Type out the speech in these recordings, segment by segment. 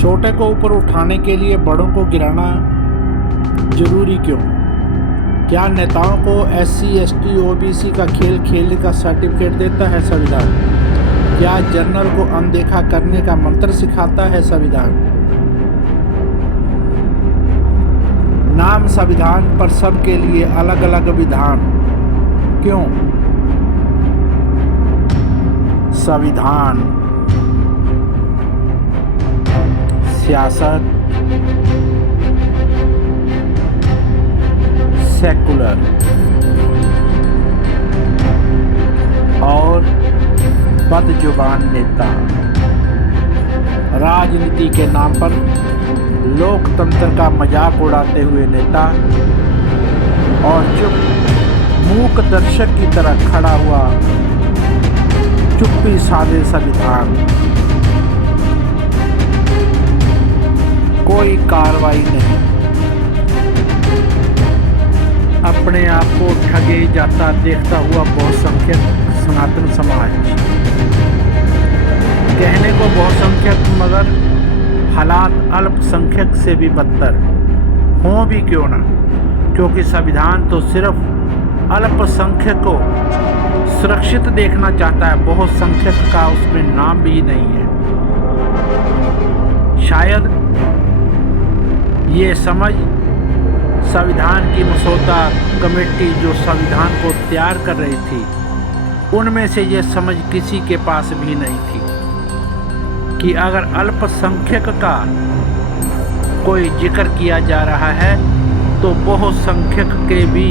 छोटे को ऊपर उठाने के लिए बड़ों को गिराना जरूरी क्यों? क्या नेताओं को SC ST OBC का खेल खेलने का सर्टिफिकेट देता है संविधान? क्या जनरल को अनदेखा करने का मंत्र सिखाता है संविधान? नाम संविधान पर सबके लिए अलग अलग विधान क्यों? संविधान सियासत, सेकुलर और बदजुबान नेता, राजनीति के नाम पर लोकतंत्र का मजाक उड़ाते हुए नेता और चुप मूक दर्शक की तरह खड़ा हुआ चुप्पी साधे संविधान। कोई कार्रवाई नहीं, अपने आप को ठगे जाता देखता हुआ बहुसंख्यक सनातन समाज, कहने को बहुसंख्यक मगर हालात अल्पसंख्यक से भी बदतर हों भी क्यों ना, क्योंकि संविधान तो सिर्फ अल्पसंख्यक को सुरक्षित देखना चाहता है, बहुसंख्यक का उसमें नाम भी नहीं है। शायद ये समझ संविधान की मसौदा कमेटी जो संविधान को तैयार कर रही थी, उनमें से ये समझ किसी के पास भी नहीं थी कि अगर अल्पसंख्यक का कोई जिक्र किया जा रहा है तो बहुसंख्यक के भी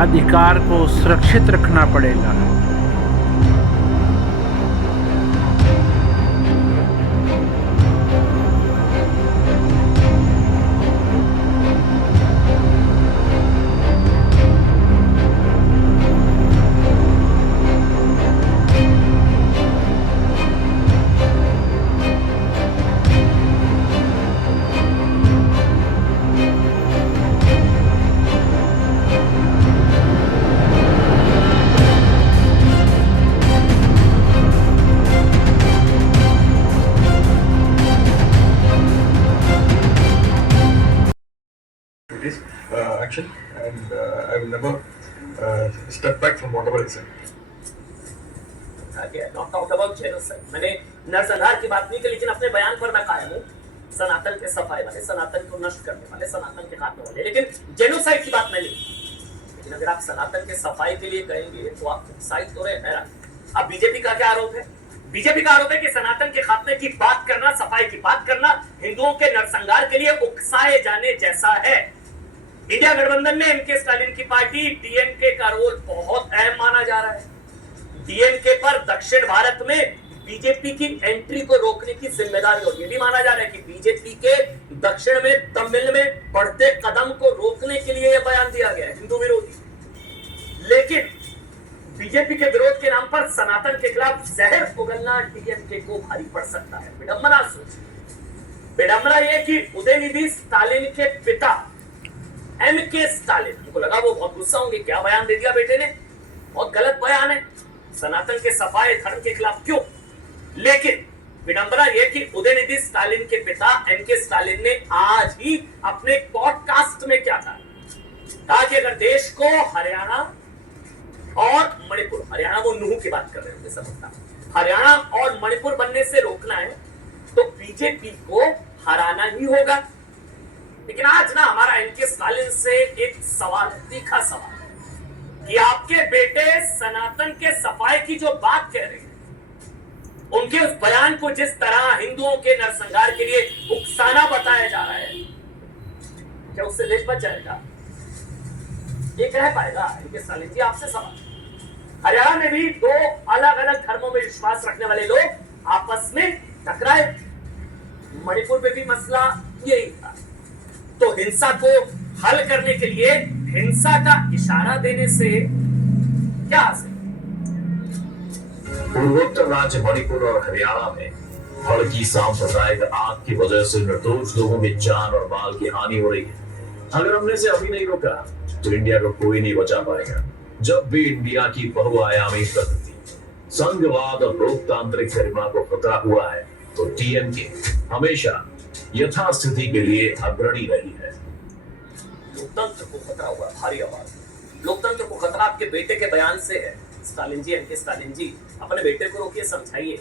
अधिकार को सुरक्षित रखना पड़ेगा। Action, and I will never step back from whatever I said. Not talk about genocide. मैंने नरसंहार की बात नहीं की, लेकिन अपने बयान पर मैं कायम हूँ। सनातन के सफाई वाले, सनातन को नष्ट करने वाले, सनातन के खात्मे वाले, लेकिन जेनोसाइड की बात नहीं। लेकिन अगर आप सनातन के सफाई के लिए कहेंगे तो आप साइड तो रहे हैं। अब बीजेपी का क्या आरोप है? बीजेपी का आरोप है कि सनातन के खात्मे की बात करना, सफाई की बात करना हिंदुओं के नरसंहार के लिए उकसाए जाने जैसा है। इंडिया गठबंधन में MK स्टालिन की पार्टी DMK का रोल बहुत अहम माना जा रहा है। DMK पर दक्षिण भारत में बीजेपी की एंट्री को रोकने की जिम्मेदारी, और यह भी माना जा रहा है कि बीजेपी के दक्षिण में तमिल में बढ़ते कदम को रोकने के लिए यह बयान दिया गया है, हिंदू विरोधी। लेकिन बीजेपी के विरोध के नाम पर सनातन के खिलाफ जहर उगलना DMK को भारी पड़ सकता है। विडंबना सोचिए, विडंबना यह कि उदयनिधि स्टालिन के पिता MK स्टालिन, हमको लगा वो बहुत गुस्सा होंगे, क्या बयान दे दिया बेटे ने, बहुत गलत बयान है, सनातन के सफाई धर्म के खिलाफ क्यों। लेकिन विडंबना यह कि उदयनिधि स्टालिन के पिता MK स्टालिन ने आज ही अपने पॉडकास्ट में क्या कहा कि अगर देश को हरियाणा और मणिपुर, हरियाणा वो नूह की बात कर रहे होंगे समझता, हरियाणा और मणिपुर बनने से रोकना है तो बीजेपी को हराना ही होगा। लेकिन आज ना हमारा MK स्टालिन से एक सवाल है, तीखा सवाल है कि आपके बेटे सनातन के सफाई की जो बात कह रहे हैं, उनके उस बयान को जिस तरह हिंदुओं के नरसंहार के लिए उकसाना बताया जा रहा है, क्या उससे देश बच जाएगा? ये कह पाएगा MK स्टालिन जी? आपसे सवाल। हरियाणा में भी दो अलग अलग धर्मों में विश्वास रखने वाले लोग आपस में टकराए, मणिपुर में भी मसला यही था। तो हिंसा को हल करने के लिए हिंसा का इशारा देने से क्या हासिल? पूर्वोत्तर राज्य मणिपुर और हरियाणा में भड़की सांप्रदायिक आग की वजह से निर्दोष लोगों की जान और माल की हानि हो रही है। अगर हमने से अभी नहीं रोका तो इंडिया को कोई नहीं बचा पाएगा। जब भी इंडिया की बहुआयामी प्रगति, संघवाद और लोकतांत्रिक गरिमा को खतरा हुआ है तो DMK हमेशा यथास्थिति के लिए अग्रणी रही है। लोकतंत्र को खतरा हुआ, भारी आवाज। लोकतंत्र को खतरा आपके बेटे के बयान से है। स्टालिन जी, एमके स्टालिन जी, अपने बेटे को रोकिए, समझाइए।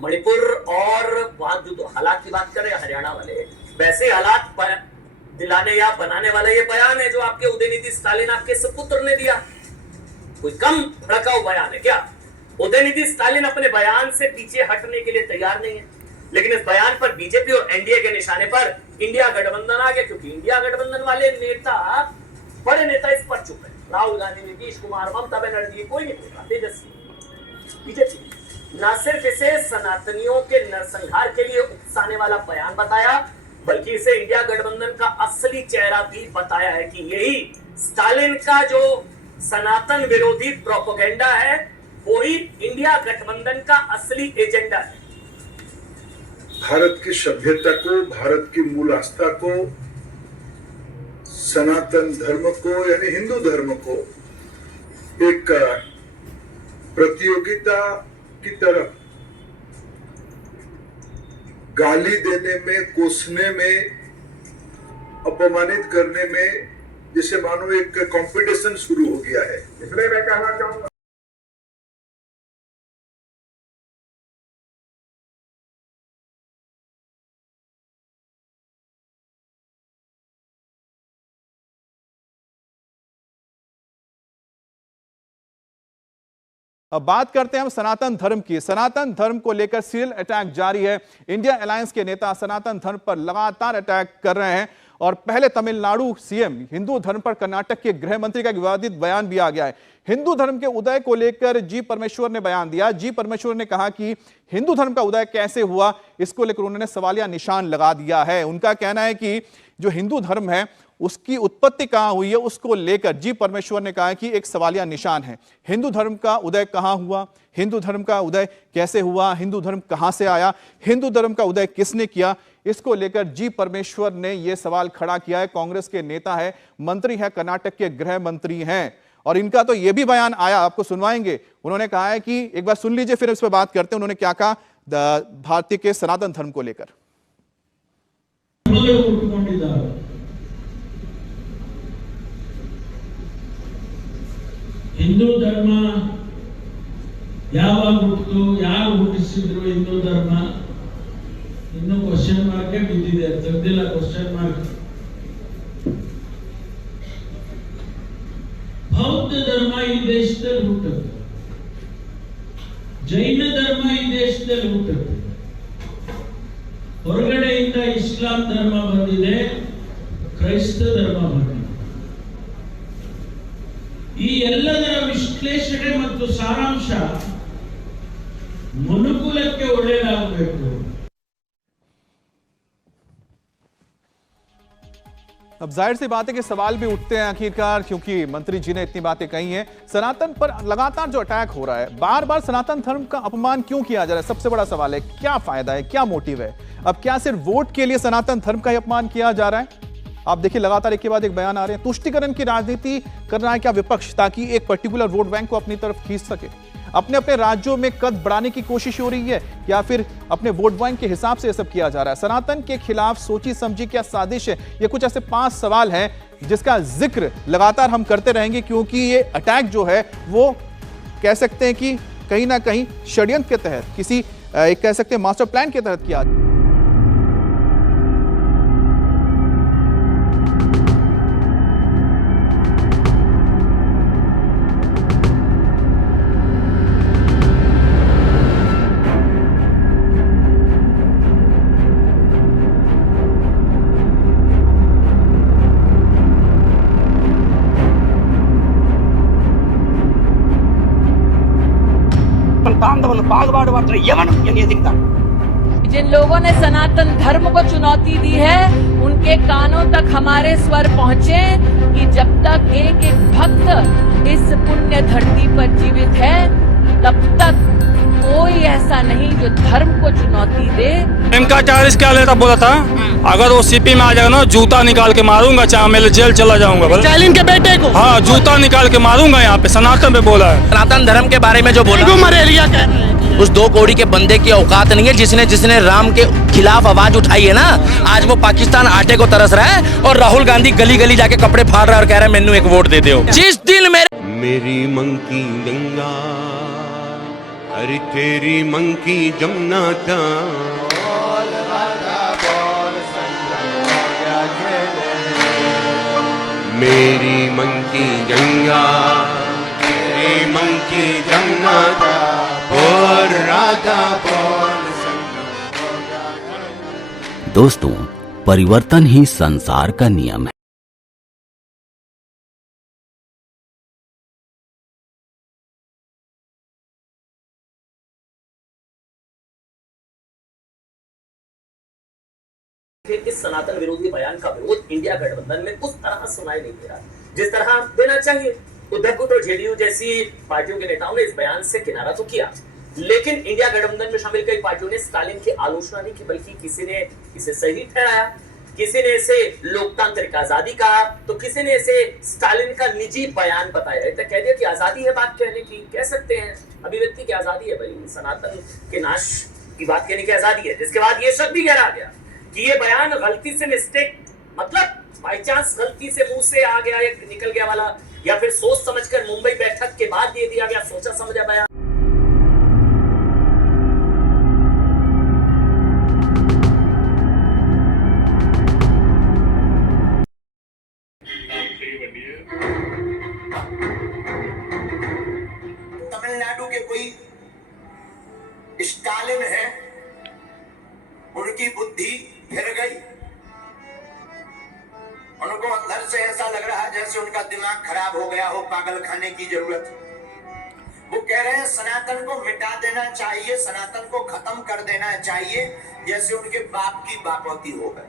मणिपुर और वहां जो हालात की बात कर रहे हैं हरियाणा वाले, वैसे हालात दिलाने या बनाने वाला ये बयान है जो आपके उदयनिधि स्टालिन आपके सुपुत्र ने दिया। कोई कम भड़काऊ बयान है क्या? उदयनिधि स्टालिन अपने बयान से पीछे हटने के लिए तैयार नहीं है, लेकिन इस बयान पर बीजेपी और एनडीए के निशाने पर इंडिया गठबंधन आ गया, क्योंकि इंडिया गठबंधन वाले नेता, बड़े नेता इस पर चुप है। राहुल गांधी, नीतीश कुमार, ममता बनर्जी, कोई नहीं बोल रहा। तेजस्वी, बीजेपी न सिर्फ इसे सनातनियों के नरसंहार के लिए उकसाने वाला बयान बताया, बल्कि इसे इंडिया गठबंधन का असली चेहरा भी बताया है कि यही स्टालिन का जो सनातन विरोधी प्रोपेगेंडा है, वही इंडिया गठबंधन का असली एजेंडा है। भारत की सभ्यता को, भारत की मूल आस्था को, सनातन धर्म को यानी हिंदू धर्म को एक प्रतियोगिता की तरफ गाली देने में, कोसने में, अपमानित करने में जैसे मानो एक कंपटीशन शुरू हो गया है। इसलिए मैं कहना चाहूंगा, अब बात करते हैं हम सनातन धर्म की। सनातन धर्म को लेकर सीरियल अटैक जारी है। इंडिया अलायंस के नेता सनातन धर्म पर लगातार अटैक कर रहे हैं और पहले तमिलनाडु सीएम, हिंदू धर्म पर कर्नाटक के गृह मंत्री का विवादित बयान भी आ गया है। हिंदू धर्म के उदय को लेकर जी परमेश्वर ने बयान दिया। जी परमेश्वर ने कहा कि हिंदू धर्म का उदय कैसे हुआ, इसको लेकर उन्होंने सवालिया निशान लगा दिया है। उनका कहना है कि जो हिंदू धर्म है उसकी उत्पत्ति कहां हुई है, उसको लेकर जी परमेश्वर ने कहा कि एक सवालिया निशान है। हिंदू धर्म का उदय कहां हुआ, हिंदू धर्म का उदय कैसे हुआ, हिंदू धर्म कहां से आया, हिंदू धर्म का उदय किसने किया, इसको लेकर जी परमेश्वर ने यह सवाल खड़ा किया है। कांग्रेस के नेता है, मंत्री है, कर्नाटक के गृह मंत्री हैं और इनका तो यह भी बयान आया, आपको सुनवाएंगे। उन्होंने कहा है कि एक बार सुन लीजिए, फिर इस पर बात करते हैं उन्होंने क्या कहा भारतीय के सनातन धर्म को लेकर। ಹಿಂದೂ ಧರ್ಮ ಯಾವಾಗ ಹುಟ್ಟಿತು, ಯಾರು ಹುಟ್ಟಿಸಿದ್ರು ಹಿಂದೂ ಧರ್ಮ, ಇನ್ನೂ ಕ್ವಶನ್ ಮಾರ್ಕ್ ಬಿದ್ದಿದೆ, ತೆಗೆದಿಲ್ಲ ಕ್ವಶನ್ ಮಾರ್ಕ್। ಬೌದ್ಧ ಧರ್ಮ ಈ ದೇಶದಲ್ಲಿ ಹುಟ್ಟುತ್ತೆ, ಜೈನ ಧರ್ಮ ಈ ದೇಶದಲ್ಲಿ ಹುಟ್ಟುತ್ತೆ, ಹೊರಗಡೆಯಿಂದ ಇಸ್ಲಾಂ ಧರ್ಮ ಬಂದಿದೆ, ಕ್ರೈಸ್ತ ಧರ್ಮ ಬಂದಿದೆ। ಈ ಎಲ್ಲದರ ವಿಶ್ಲೇಷಣೆ ಮತ್ತು ಸಾರಾಂಶ ಮನುಕುಲಕ್ಕೆ ಒಳ್ಳೆಯದಾಗಬೇಕು। अब जाहिर सी बात है कि सवाल भी उठते हैं आखिरकार, क्योंकि मंत्री जी ने इतनी बातें कही हैं। सनातन पर लगातार जो अटैक हो रहा है, बार बार सनातन धर्म का अपमान क्यों किया जा रहा है, सबसे बड़ा सवाल है। क्या फायदा है, क्या मोटिव है? अब क्या सिर्फ वोट के लिए सनातन धर्म का ही अपमान किया जा रहा है? आप देखिए लगातार एक के बाद एक बयान आ रहे हैं। तुष्टिकरण की राजनीति कर रहा है क्या विपक्ष, ताकि एक पर्टिकुलर वोट बैंक को अपनी तरफ खींच सके? अपने अपने राज्यों में कद बढ़ाने की कोशिश हो रही है या फिर अपने वोट बैंक के हिसाब से यह सब किया जा रहा है? सनातन के खिलाफ सोची समझी क्या साजिश है? ये कुछ ऐसे 5 सवाल हैं जिसका जिक्र लगातार हम करते रहेंगे, क्योंकि ये अटैक जो है वो कह सकते हैं कि कहीं ना कहीं षड्यंत्र के तहत, किसी एक कह सकते हैं मास्टर प्लान के तहत किया। जिन लोगों ने सनातन धर्म को चुनौती दी है, उनके कानों तक हमारे स्वर पहुंचे कि जब तक एक एक भक्त इस पुण्य धरती पर जीवित है, तब तक कोई ऐसा नहीं जो धर्म को चुनौती दे। इनका चार्ज क्या लेता बोला था, अगर वो सीपी में आ जाएगा ना, जूता निकाल के मारूंगा, चाहे मैं जेल चला जाऊंगा। स्टालिन के बेटे को हाँ, जूता निकाल के मारूंगा। यहाँ पे सनातन पे बोला है। सनातन धर्म के बारे में जो बोला, मलेरिया कह रहे हैं उस 2 कौड़ी के बंदे की औकात नहीं है जिसने राम के खिलाफ आवाज उठाई है ना। आज वो पाकिस्तान आटे को तरस रहा है और राहुल गांधी गली गली जाके कपड़े फाड़ रहा है और कह रहा है मैनू एक वोट दे दो। जिस दिन मेरी मंकी गंगा अरे तेरी मंकी जमुना था। मेरी मंकी गंगा तेरी मंकी जमुना था और राधा बोल। दोस्तों, परिवर्तन ही संसार का नियम है। इस सनातन विरोधी बयान का विरोध इंडिया गठबंधन में उस तरह सुनाई नहीं दे रहा जिस तरह देना चाहिए। उद्धव गुट और जेडीयू जैसी पार्टियों के नेताओं ने इस बयान से किनारा तो किया, लेकिन इंडिया गठबंधन में शामिल कई पार्टियों ने स्टालिन की आलोचना नहीं की, बल्कि किसी ने इसे सही ठहराया, किसी ने इसे लोकतांत्रिक आजादी कहा, तो किसी ने इसे स्टालिन का निजी बयान बताया। तो कह दिया कि आजादी है बात कहने की, कह सकते हैं, अभिव्यक्ति की आजादी है भाई, सनातन के नाश की बात कहने की आजादी है। जिसके बाद ये शक भी गहरा गया कि ये बयान गलती से मिस्टेक, मतलब बाई चांस गलती से मुंह से आ गया, एक निकल गया वाला, या फिर सोच समझकर मुंबई बैठक के बाद दे दिया गया सोचा समझा बयान। तमिलनाडु के कोई स्टालिन है, उनकी बुद्धि फिर गई, उनको अंदर से ऐसा लग रहा है जैसे उनका दिमाग खराब हो गया हो, पागल खाने की जरूरत। वो कह रहे हैं सनातन को मिटा देना चाहिए, सनातन को खत्म कर देना चाहिए, जैसे उनके बाप की बापौती हो गए।